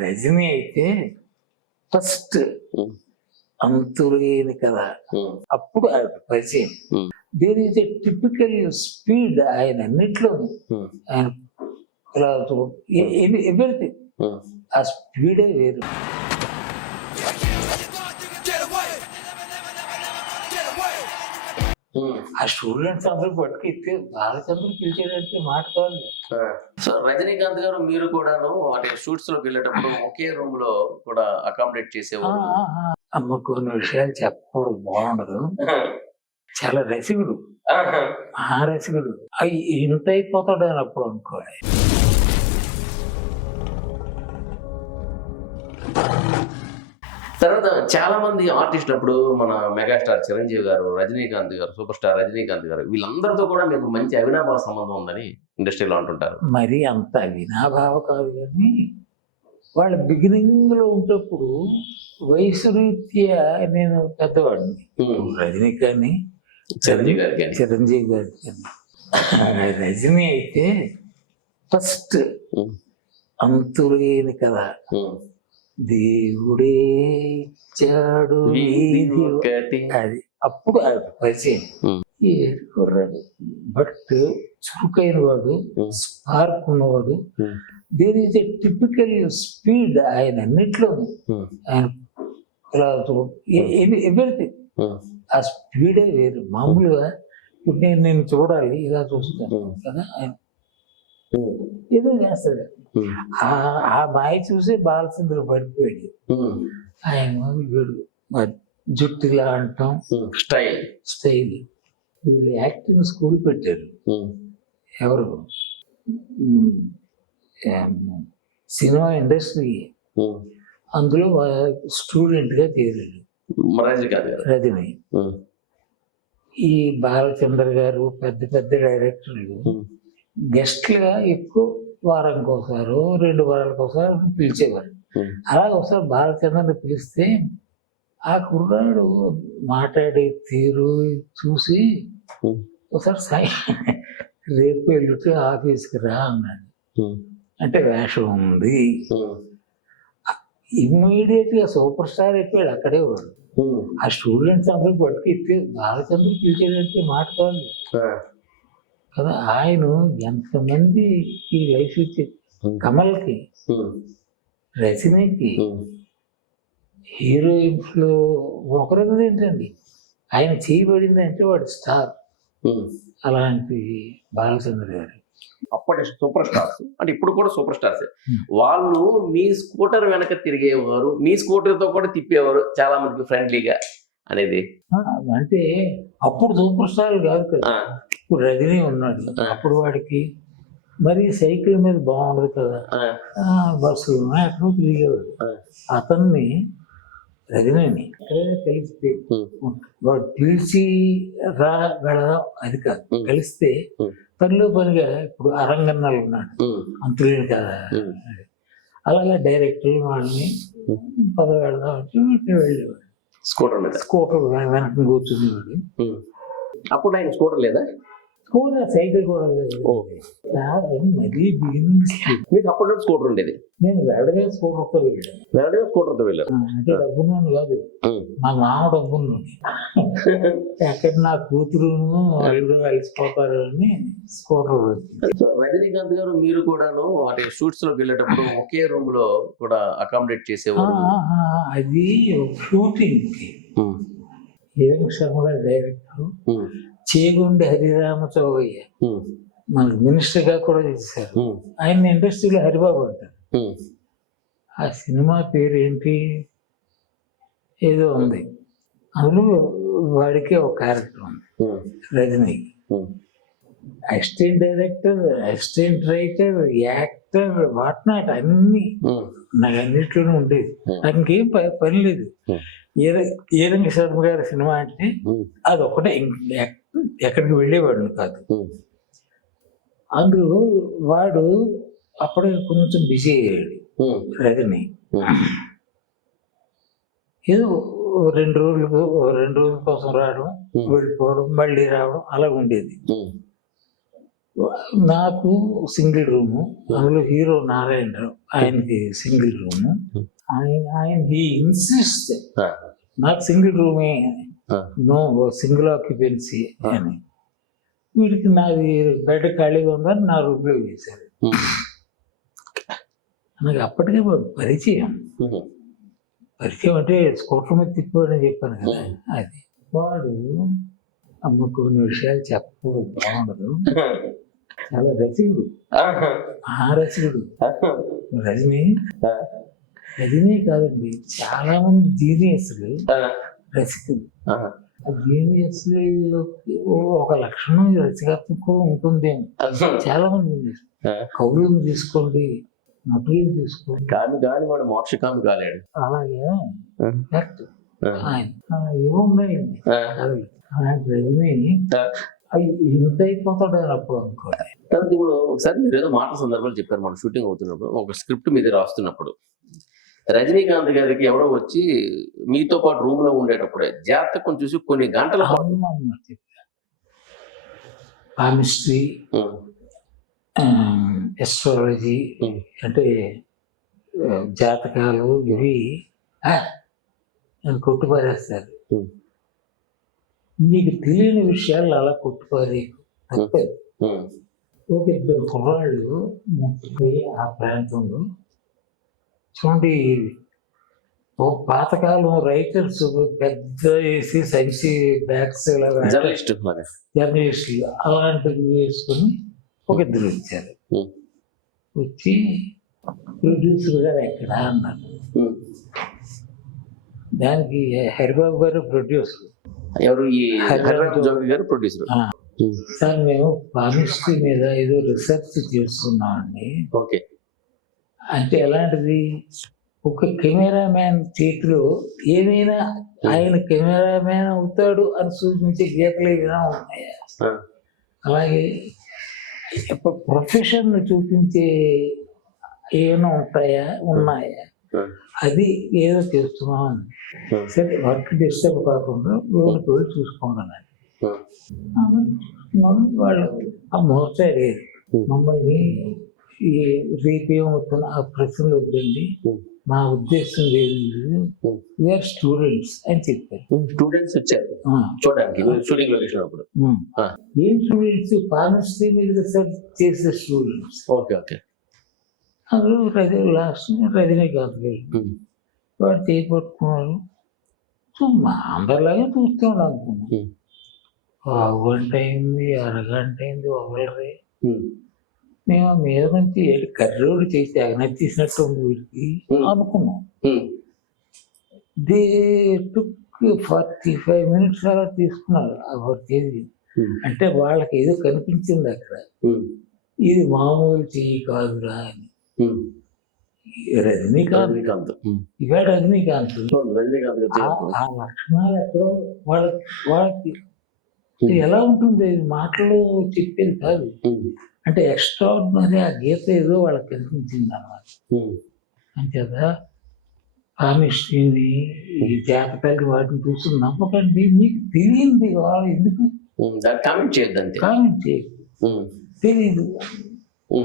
రజనీ అయితే ఫస్ట్ అంతులేని కదా అప్పుడు ఆయన పరిచయం. There is a typical speed ఆయన అన్నిట్లో ఆయన ఎవ్రీథింగ్ ఆ స్పీడే వేరు. ఆ స్టూడెంట్స్ అందరూ పట్టుకు ఇస్తే బాలచంద్ర పిలిచేదంటే మాట కాదు. సో రజనీకాంత్ గారు మీరు కూడాను అంటే షూట్స్ లోకి వెళ్ళేటప్పుడు ఒకే రూమ్ లో కూడా అకామిడేట్ చేసేవారు. అమ్మ కొన్ని విషయాలు చెప్పడం బాగుండదు. చాలా రసికుడు, మహారసికుడు. అవి ఇంత అయిపోతాడు అని అప్పుడు అనుకోవాలి. తర్వాత చాలా మంది ఆర్టిస్టులు అప్పుడు మన మెగాస్టార్ చిరంజీవి గారు, రజనీకాంత్ గారు, సూపర్ స్టార్ రజనీకాంత్ గారు వీళ్ళందరితో కూడా మీకు మంచి అవినాభావ సంబంధం ఉందని ఇండస్ట్రీలో అంటుంటారు. మరి అంత అవినాభావ కాదు కానీ వాళ్ళ బిగినింగ్ లో ఉంటప్పుడు వయసు రీత్యా నేను పెద్దవాడిని. రజనీకాంత్ చిరంజీవి గారికి కానీ రజనీ అయితే ఫస్ట్ అంతులేని కదా దేవుడే ఇచ్చాడు అది అప్పుడు పరిచయం. కుర్రాడు బట్ చురుకైన వాడు, స్పార్క్ ఉన్నవాడు. There is a typical speed ఆయన అన్నిట్లో ఆయన ఎవ్రీథింగ్ ఆ స్పీడే వేరు. మామూలుగా ఇప్పుడు నేను చూడాలి ఇలా చూస్తాను కదా, ఆయన ఏదో చేస్తాడు. ఆ మాయ చూసి బాలచంద్ర పడిపోయాడు. ఆయన వీడు జుట్టులా అంటాం స్టైల్. వీడు యాక్టింగ్ స్కూల్ పెట్టారు. ఎవరు సినిమా ఇండస్ట్రీ, అందులో స్టూడెంట్ గా చేరాడు రజనీ. ఈ బాలచంద్ర గారు పెద్ద పెద్ద డైరెక్టర్లు గెస్ట్లుగా ఎక్కువ వారానికి ఒకసారి 2 వారాలకు ఒకసారి పిలిచేవారు. అలాగే ఒకసారి బాలచంద్రని పిలిస్తే ఆ కుర్రాడు మాట్లాడే తీరు చూసి ఒకసారి సాయి రేపు వెళ్ళి ఆఫీస్కి రా అన్నాడు. అంటే వేషం ఉంది. ఇమ్మీడియట్ గా సూపర్ స్టార్ అయిపోయాడు. అక్కడే వాడు. ఆ స్టూడెంట్స్ అందరూ పట్టుకు ఇస్తే బాలచంద్ర పిలిచేదంటే మాట కాదు కదా. ఆయన ఎంతమందికి లైఫ్ ఇచ్చి కమల్కి, రజనీకి, హీరోయిన్స్ లో ఒకరిది ఏంటండి ఆయన చేయబడింది అంటే వాడు స్టార్. అలాంటి బాలచంద్ర గారు అప్పటి సూపర్ స్టార్స్ అంటే ఇప్పుడు కూడా సూపర్ స్టార్స్. వాళ్ళు మీ స్కూటర్ వెనక తిరిగేవారు, మీ స్కూటర్ తో కూడా తిప్పేవారు చాలా మందికి ఫ్రెండ్లీగా అనేది. అంటే అప్పుడు సూపర్ స్టార్ కాదు కదా, ఇప్పుడు రజనీ ఉన్నాడు. అప్పుడు వాడికి మరి సైకిల్ మీద బాగుండదు కదా, బస్సులు ఎక్కడో తిరిగేవాడు. అతన్ని రజనీని ఎక్కడైనా కలిస్తే వాడు పిలిచి రా వెళదాం అది కాదు, కలిస్తే పనిలో పనిగా ఇప్పుడు అరంగన్నాలు ఉన్నాడు అంతులేని కదా. అలాగే డైరెక్టర్ వాళ్ళని వెళదాం అంటే వెళ్ళేవాడు. స్కూటర్ వెనక కూర్చునేవాడు. అప్పుడు ఆయన స్కూటర్ లేదా? స్కూటర్ సైకిల్ కూడా లేదు. మరీ బిగినింగ్స్ మీకు అప్పుడు స్కూటర్ ఉండేది? నేను వెడగా స్కూటర్తో వెళ్ళాను. అంటే డబ్బున్నాను కాదు, మా మామ డబ్బున్నాను. ఎక్కడ నా కూతురును వాళ్ళు కలిసిపోతారు అని స్కూటర్. రజనీకాంత్ గారు మీరు కూడాను అంటే షూట్స్ లోకి వెళ్ళేటప్పుడు ఒకే రూమ్ లో కూడా అకామిడేట్ చేసేవారు. అది షూటింగ్ శర్మ గారు డైరెక్టర్, చేగుండి హరిరామ చౌగయ్య మనకు మినిస్టర్ గా కూడా చేశారు. ఆయన ఇండస్ట్రీలో హరిబాబు అంటారు. ఆ సినిమా పేరు ఏంటి ఏదో ఉంది, అందులో వాడికి ఒక క్యారెక్టర్ ఉంది రజనీకి. Assistant director, assistant writer, actor, what not అన్ని నాకు అన్నిట్లోనే ఉండేది. నాకు ఇంకేం పని లేదు. ఏదంగా శర్మ గారి సినిమా అంటే అదొకటే, ఎక్కడికి వెళ్ళేవాడు కాదు. అందులో వాడు అప్పుడే కొంచెం బిజీ అయ్యాడు రజనీ. ఏదో 2 రోజుల కోసం రావడం, వెళ్ళిపోవడం, మళ్ళీ రావడం అలా ఉండేది. నాకు సింగిల్ రూము, అందులో హీరో నారాయణరావు, ఆయనకి సింగిల్ రూము. ఆయన హీ ఇన్సిస్ట్ నాకు సింగిల్ రూమే, నో సింగిల్ ఆక్యుపెన్సీ అని. వీడికి నాది బయట ఖాళీగా ఉందని నా రూమ్లో వేశారు. నాకు అప్పటికే పరిచయం అంటే స్కూటర్ మీద తిప్పాడని చెప్పాను కదా, అది. వాడు అమ్మ కొన్ని విషయాలు చెప్పకూడదు, బాగుండదు, చాలా రసికుడు, మహారసికుడు. రజనీ కాదండి, చాలా మంది జీనియస్లు రసికుడు. ఆ జీనియస్లు ఒక లక్షణం రసికత్వం కూడా ఉంటుందేమో. చాలా మంది ఉన్నారు. కవులను తీసుకోండి, నటులను తీసుకోండి, కానీ వాడు మోక్షకామి కాలేడు. అలాగే ఆయన ఏమున్నాయండి రజనీ ఇంత అయిపోతాడు అని అప్పుడు అనుకోండి. తర్వాత ఇప్పుడు ఒకసారి మీరు ఏదో మాట సందర్భాలు చెప్పారు, మనం షూటింగ్ అవుతున్నప్పుడు ఒక స్క్రిప్ట్ మీద రాస్తున్నప్పుడు రజనీకాంత్ గారికి ఎవరో వచ్చి మీతో పాటు రూమ్ లో ఉండేటప్పుడే జాతకం చూసి కొన్ని గంటల పామిస్ట్రీ, ఎస్ట్రాలజీ అంటే జాతకాలు ఇవి కొట్టుపారేస్తారు. నీకు తెలియని విషయాలు అలా కొట్టుపారే తప్పదు. ఒక ఇద్దరు కుర్రాళ్ళు ముఖ్యపోయి ఆ ప్రాంతంలో చూడండి, ఓ పాతకాలం రైటర్స్ పెద్ద వేసి సంచి బ్యాగ్స్ జర్నలిస్టులు అలాంటివి వేసుకుని ఒక ఇద్దరు వచ్చారు. వచ్చి ప్రొడ్యూసర్ గారు ఎక్కడ అన్నారు. దానికి హరిబాబు గారు ప్రొడ్యూసర్. ఎవరు? జోగి గారు ప్రొడ్యూసర్. సార్ మేము పామిస్ట్రీ మీద ఏదో రీసెర్చ్ చేస్తున్నామండి. ఓకే. అంటే ఎలాంటిది, ఒక కెమెరామ్యాన్ చేతిలో ఏమైనా ఆయన కెమెరామ్యాన్ అవుతాడు అని సూచించే గీతలు ఏమైనా ఉన్నాయా? అలాగే ప్రొఫెషన్ చూపించే ఏమైనా ఉన్నాయా? అది ఏదో చేస్తున్నాం. సరే, వర్క్ డిస్టర్బ్ కాకుండా లోనికి వెళ్ళి చూసుకున్నాను. వాళ్ళు ఆ మోసారు మమ్మల్ని రేపేమవుతున్నా ఆ ప్రశ్నలు వద్దండి, మా ఉద్దేశం లేదు, వీఆర్ స్టూడెంట్స్ అని చెప్పారు. స్టూడెంట్స్ వచ్చారు చూడడానికి షూటింగ్ లొకేషన్ అప్పుడు. ఏం స్టూడెంట్స్? పామిస్ట్రీ మీద రీసెర్చ్ చేసే స్టూడెంట్స్. Okay okay. అందులో లాస్ట్ రజనీకాంత్ గారు వాడు చేపట్టుకున్నారు. సో మా అందరిలాగే చూస్తున్నాడు అనుకున్నాం. గంట అయింది, అరగంట అయింది, ఒకరి మేము మీద నుంచి కర్రోడు చేసి నచ్చేసినట్టు ఉంది వీడికి అనుకున్నాం. దే టుక్ 45 minutes అలా తీసుకున్నారు చేసి. అంటే వాళ్ళకి ఏదో కనిపించింది అక్కడ, ఇది మామూలు చెయ్యి కాదురా అని. రజనీకాంత్ ఇవాళ రజనీకాంత్ ఆ లక్షణాలు ఎక్కడో వాళ్ళకి ఎలా ఉంటుంది, మాటలు చెప్పేది కాదు. అంటే ఎక్స్ట్రాడినరీ ఆ గీత ఏదో వాళ్ళకి కనిపించింది అన్నమాట. అంచేత పామిస్ట్రీని, ఈ జాతకాలు వాటిని చూసి నమ్మకండి, మీకు తెలియంది వాళ్ళు ఎందుకు కామెంట్ చేయొద్దు, తెలీదు,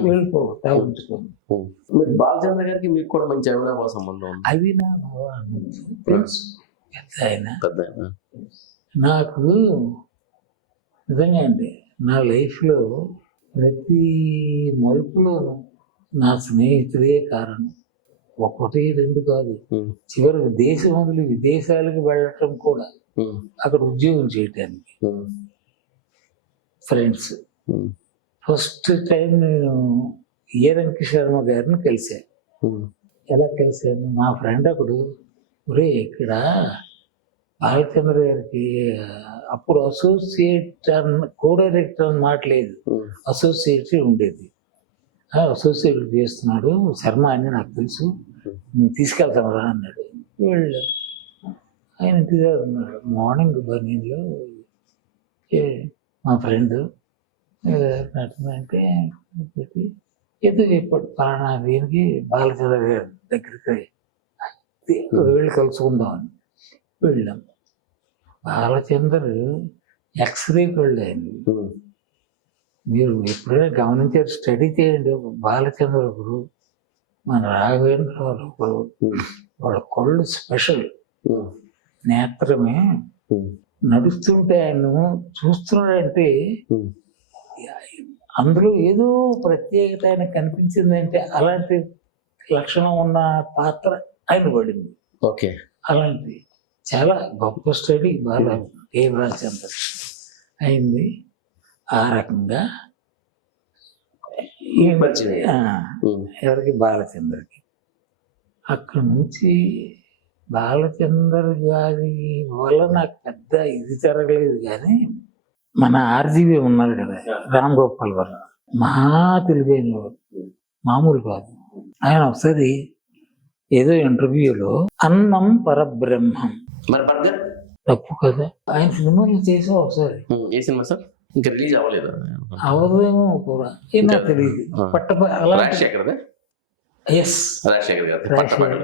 వెళ్ళిపోతా ఉంచుకోండి. మీరు బాలచంద్ర గారికి మీకు కూడా మంచి అవినాభావ సంబంధం ఉంది. అవినాభావ తెలుసు, పెద్ద ఆయన. నాకు నిజంగా అండి నా లైఫ్లో ప్రతి మలుపులో నా స్నేహితుడే కారణం. ఒకటి రెండు కాదు, చివరికి దేశం వదిలి విదేశాలకు వెళ్ళటం కూడా, అక్కడ ఉద్యోగం చేయటానికి ఫ్రెండ్స్. ఫస్ట్ టైం నేను ఈరంకి శర్మ గారిని కలిశాను. ఎలా కలిశాను, మా ఫ్రెండ్ అప్పుడు ఇక్కడ బాలచంద్ర గారికి అప్పుడు అసోసియేట్ కో డైరెక్టర్ అని మాట్లేదు, అసోసియేట్ ఉండేది. అసోసియేట్ చేస్తున్నాడు శర్మ అని నాకు తెలుసు, తీసుకెళ్తాను రా అన్నాడు. వెళ్ళాం. ఆయన ఇంటి దగ్గర ఉన్నాడు. మార్నింగ్ బర్నింగ్లో మా ఫ్రెండ్ నటుందంటే పెట్టి ఏదో చెప్పాడు, పలానా దీనికి బాలచంద్ర గారి దగ్గరికి వెళ్ళి కలుసుకుందామని వెళ్ళాం. బాలచంద్ర ఎక్స్రేకి వెళ్ళాను. మీరు ఎప్పుడైనా గమనించారు, స్టడీ చేయండి. బాలచంద్ర గురు, మన రాఘవేంద్రరావు గురు, వాళ్ళ కళ్ళు స్పెషల్. నేత్రమే నడుస్తుంటే ఆయన చూస్తున్నాడంటే అందులో ఏదో ప్రత్యేకత ఆయన కనిపించిందంటే అలాంటి లక్షణం ఉన్న పాత్ర ఆయన పడింది. ఓకే. అలాంటి చాలా గొప్ప స్టడీ బాలచంద్ర అయింది. ఆ రకంగా ఈ ఎవరికి బాలచంద్రకి అక్కడి నుంచి బాలచంద్ర గారి వల్ల నాకు పెద్ద ఇది జరగలేదు. కానీ మన ఆర్జీవి ఉన్నారు కదా, రామ్ గోపాల్ వర్మ, మహా తెలివైన వాడు, మామూలు కాదు. ఆయన ఒకసారి ఏదో ఇంటర్వ్యూలో అన్నం పరబ్రహ్మం, మరి బర్గర్ తప్పు కదా, ఆయన సినిమాలు చేసా ఒకసారి. ఏ సినిమా సార్? ఇంకా రిలీజ్ అవ్వలేదు. అవదేమో కూడా నాకు తెలియదు. పట్ట అలా రాజశేఖర్ ఎస్ గారు